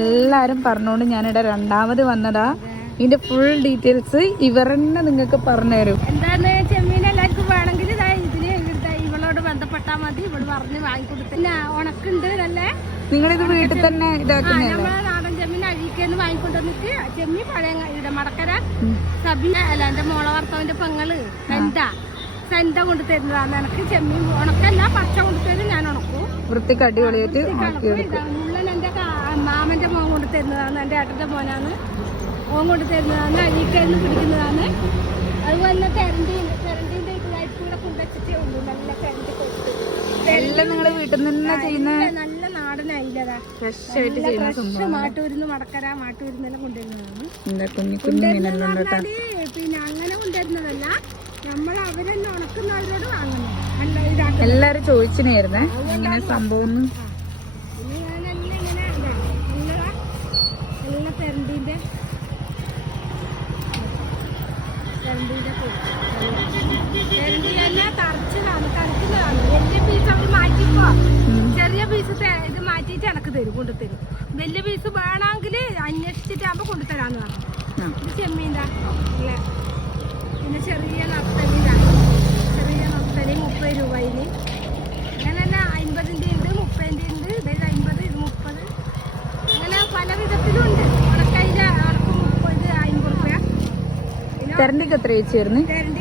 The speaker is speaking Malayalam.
എല്ലാരും പറഞ്ഞോണ്ട് ഞാനിവിടെ രണ്ടാമത് വന്നതാ. ഇതിന്റെ ഫുൾ ഡീറ്റെയിൽസ് ഇവർ തന്നെ നിങ്ങൾക്ക് പറഞ്ഞുതരും. എന്താണ് ചെമ്മീൻ എല്ലാവർക്കും വേണമെങ്കിൽ ഇവളോട് ബന്ധപ്പെട്ടാൽ മതി. ഇവള് പറഞ്ഞ് വാങ്ങിക്കൊടുത്ത് ഉണക്കുണ്ട് നല്ല. നിങ്ങളിത് വീട്ടിൽ തന്നെ ഇതാക്കുന്നല്ലേ? നമ്മളെ നാടൻ ചെമ്മീൻ അഴീക്കെന്ന് വാങ്ങിക്കൊണ്ടുവന്നിട്ട് ചെമ്മീൻ പഴയ ഇവിടെ മടക്കര സബിന അല്ല എന്റെ മോളെ ഭർത്താവിന്റെ പെങ്ങള് സെന്റ കൊണ്ട് തരുന്നതാണ്. എനിക്ക് ചെമ്മീൻ ഉണക്കല്ല പച്ച കൊണ്ട് തരും. ഞാൻ ഉണക്കും വൃത്തിക്ക് അടിപൊളിയായിട്ട്. മുള്ളൻ എന്റെ മാമന്റെ മോൻ കൊണ്ട് തരുന്നതാണ്. എന്റെ ഏട്ടന്റെ മോനാണ്. ഓൻ കൊണ്ട് തരുന്നതാണ്. അഴീക്കെന്ന് പിടിക്കുന്നതാണ്. അതുപോലെ തെരണ്ടിന്റെ ഇതായിക്കൂടെ കൊണ്ടുവച്ചിട്ടേ ഉള്ളൂ. നല്ല തെരണ്ടി കൊടുത്ത് എല്ലാം നിങ്ങള് വീട്ടിൽ നിന്ന് ചെയ്യുന്ന നല്ല നാടൻ അയിലതാ. ഫ്രഷ് മാട്ടൂരിന്ന് മടക്കര മാട്ടൂരിന്നെല്ലാം കൊണ്ടുവരുന്നതാണ്. പിന്നെ അങ്ങനെ കൊണ്ടുവരുന്നതല്ല, നമ്മൾ അവരെന്നെ ഉണക്കുന്നവരോട് വാങ്ങണം. നല്ല ഇതാക്കണം. എല്ലാരും ചോദിച്ചിനായിരുന്നേ ഇങ്ങനെ സംഭവം. പിന്നെ ഞാനെല്ലാം ഇങ്ങനെ നല്ല തെരണ്ടിന്റെ തെരണ്ടിലെല്ലാം തറച്ചതാണ് കറക്കുന്നതാണ്. വലിയ പീസ് അവർ മാറ്റിപ്പോ ചെറിയ പീസ് ഇത് മാറ്റിയിട്ട് എനക്ക് തരും, കൊണ്ടുതരും. വലിയ പീസ് വേണമെങ്കിൽ അന്വേഷിച്ചിട്ടാകുമ്പോ കൊണ്ടുതരാന്ന് പറഞ്ഞു. ഇത് ചെമ്മീൻ്റെ അല്ലേ. പിന്നെ ചെറിയ നത്തലിതാണ്. ചെറിയ നത്തലി 30 രൂപയില്. അങ്ങനെ തന്നെ 50ന്റെ ഉണ്ട്, 30ന്റെ ഉണ്ട്. ഇത് 50, ഇത് 30. അങ്ങനെ പല വിധത്തിലും ഉണ്ട്. ഉണക്കയില് ഉണക്ക് 30, 50 രൂപ. തെരണ്ടിക്ക് എത്ര ചേച്ചി വരുന്നത്? തെരണ്ടി